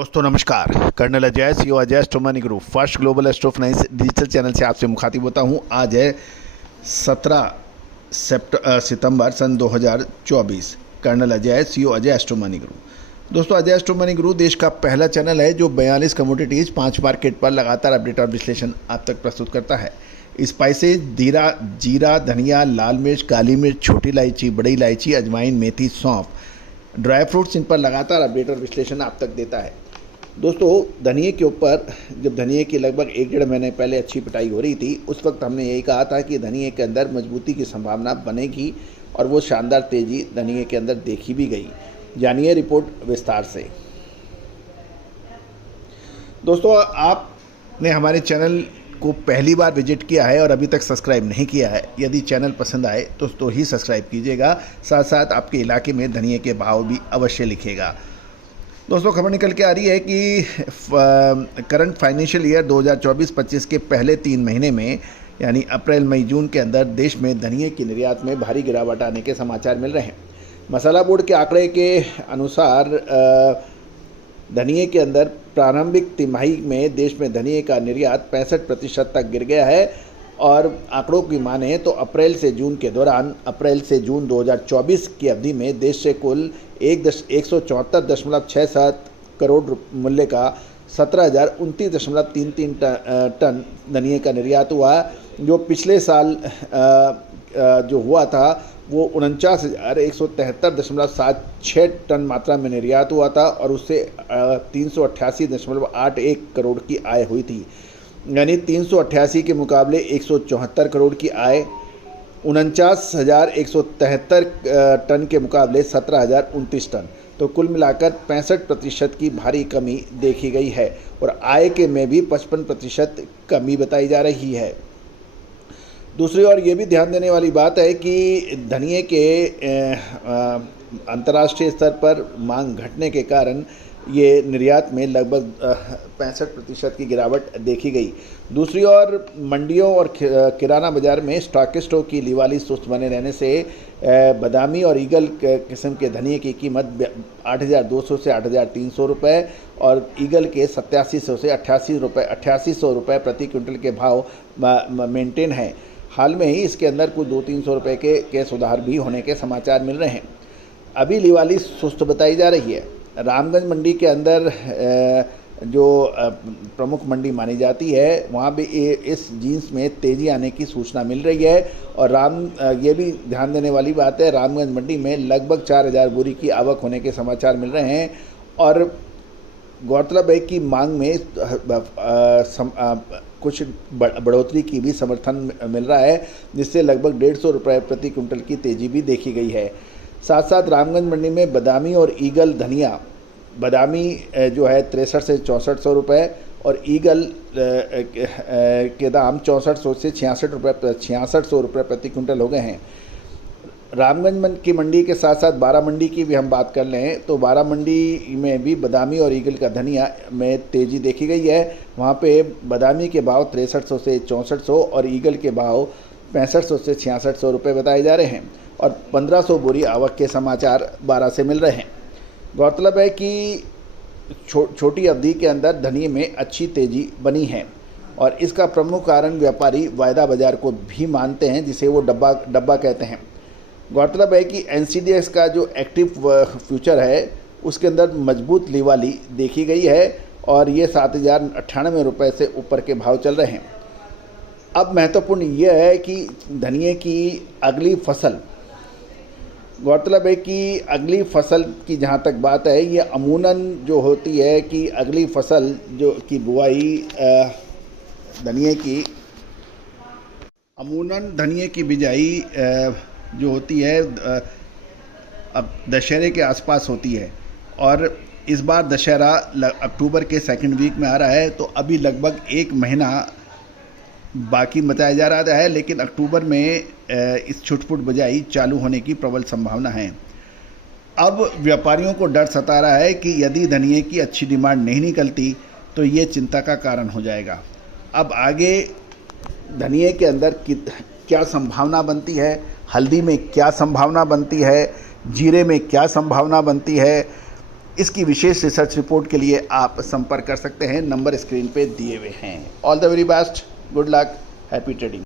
दोस्तों नमस्कार। Colonel Ajay CO Ajay Astromoney group first global astro finance digital channel से आपसे मुखातिब होता हूं। आज है 17 सितंबर सन 2024। Colonel Ajay CO Ajay Astromoney group. दोस्तों अजय एस्ट्रोमनी ग्रुप देश का पहला चैनल है जो 42 कमोडिटीज़ 5 मार्केट पर लगातार अपडेट और विश्लेषण आप तक प्रस्तुत करता है। स्पाइसेज जीरा, धनिया, लाल मिर्च, काली मिर्च, छोटी इलायची, बड़ी इलायची, अजवाइन, मेथी, सौंफ, ड्राई फ्रूट्स इन पर लगातार अपडेट और विश्लेषण आप तक देता है। दोस्तों धनिये के ऊपर जब धनिये की लगभग 1-1.5 महीने पहले अच्छी पिटाई हो रही थी, उस वक्त हमने यही कहा था कि धनिये के अंदर मजबूती की संभावना बनेगी और वो शानदार तेज़ी धनिये के अंदर देखी भी गई। जानिए रिपोर्ट विस्तार से। दोस्तों आपने हमारे चैनल को पहली बार विजिट किया है और अभी तक सब्सक्राइब नहीं किया है, यदि चैनल पसंद आए तो ही सब्सक्राइब कीजिएगा। साथ साथ आपके इलाके में धनिये के भाव भी अवश्य लिखिएगा। दोस्तों खबर निकल के आ रही है कि करंट फाइनेंशियल ईयर 2024-25 के पहले 3 महीने में यानी अप्रैल, मई, जून के अंदर देश में धनिये की निर्यात में भारी गिरावट आने के समाचार मिल रहे हैं। मसाला बोर्ड के आंकड़े के अनुसार धनिये के अंदर प्रारंभिक तिमाही में देश में धनिये का निर्यात 65% तक गिर गया है और आंकड़ों की माने तो अप्रैल से जून के दौरान अप्रैल से जून 2024 की अवधि में देश से कुल 174.67 करोड़ मूल्य का 17,029.33 टन धनिये का निर्यात हुआ, जो पिछले साल जो हुआ था वो 49,173.76 टन मात्रा में निर्यात हुआ था और उससे 388.81 करोड़ की आय हुई थी। यानी 388 के मुकाबले 174 करोड़ की आय, 49,173 टन के मुकाबले 17,029 टन, तो कुल मिलाकर 65% की भारी कमी देखी गई है और आय के में भी 55% कमी बताई जा रही है। दूसरी ओर ये भी ध्यान देने वाली बात है कि धनिये के अंतर्राष्ट्रीय स्तर पर मांग घटने के कारण ये निर्यात में लगभग 65% की गिरावट देखी गई। दूसरी ओर मंडियों और किराना बाजार में स्टॉकिस्टों की लिवाली सुस्त बने रहने से बादामी और ईगल किस्म के धनिये की कीमत 8,200 से 8,300 रुपये और ईगल के 8700 से 8800 रुपये प्रति क्विंटल के भाव मेंटेन है। हाल में ही इसके अंदर कुछ 200-300 रुपये के सुधार भी होने के समाचार मिल रहे हैं। अभी लिवाली सुस्त बताई जा रही है। रामगंज मंडी के अंदर जो प्रमुख मंडी मानी जाती है, वहाँ भी इस जींस में तेज़ी आने की सूचना मिल रही है और ये भी ध्यान देने वाली बात है, रामगंज मंडी में लगभग 4,000 बोरी की आवक होने के समाचार मिल रहे हैं और गौरतलब है कि मांग में कुछ बढ़ोतरी की भी समर्थन मिल रहा है, जिससे लगभग 150 रुपये प्रति क्विंटल की तेज़ी भी देखी गई है। साथ साथ रामगंज मंडी में बादामी और ईगल धनिया, बादामी जो है 63 से 6400 रुपये और ईगल के दाम 6400 से 6600 रुपये प्रति क्विंटल हो गए हैं। रामगंज की मंडी के साथ साथ बारा मंडी की भी हम बात कर लें तो बारा मंडी में भी बादामी और ईगल का धनिया में तेज़ी देखी गई है। वहाँ पे बादामी के भाव 6300 से 6400 और ईगल के भाव 6500 से 6600 रुपये बताए जा रहे हैं और 1500 बोरी आवक के समाचार बारा से मिल रहे हैं। गौरतलब है कि छोटी अवधि के अंदर धनिये में अच्छी तेज़ी बनी है और इसका प्रमुख कारण व्यापारी वायदा बाजार को भी मानते हैं, जिसे वो डब्बा कहते हैं। गौरतलब है कि NCDEX का जो एक्टिव फ्यूचर है उसके अंदर मजबूत लिवाली देखी गई है और ये 7,098 रुपये से ऊपर के भाव चल रहे हैं। अब महत्वपूर्ण यह है कि धनिये की अगली फसल, गौरतलब है कि अगली फसल की जहाँ तक बात है, ये अमूनन जो होती है कि अगली फसल जो की बुआई धनिये की बिजाई जो होती है अब दशहरे के आसपास होती है और इस बार दशहरा अक्टूबर के 2nd वीक में आ रहा है, तो अभी लगभग 1 महीना बाकी बताया जा रहा है, लेकिन अक्टूबर में इस छुटपुट बिजाई चालू होने की प्रबल संभावना है। अब व्यापारियों को डर सता रहा है कि यदि धनिये की अच्छी डिमांड नहीं निकलती तो ये चिंता का कारण हो जाएगा। अब आगे धनिये के अंदर क्या संभावना बनती है, हल्दी में क्या संभावना बनती है, जीरे में क्या संभावना बनती है, इसकी विशेष रिसर्च रिपोर्ट के लिए आप संपर्क कर सकते हैं, नंबर स्क्रीन पे दिए हुए हैं। All the very best, good luck, happy trading.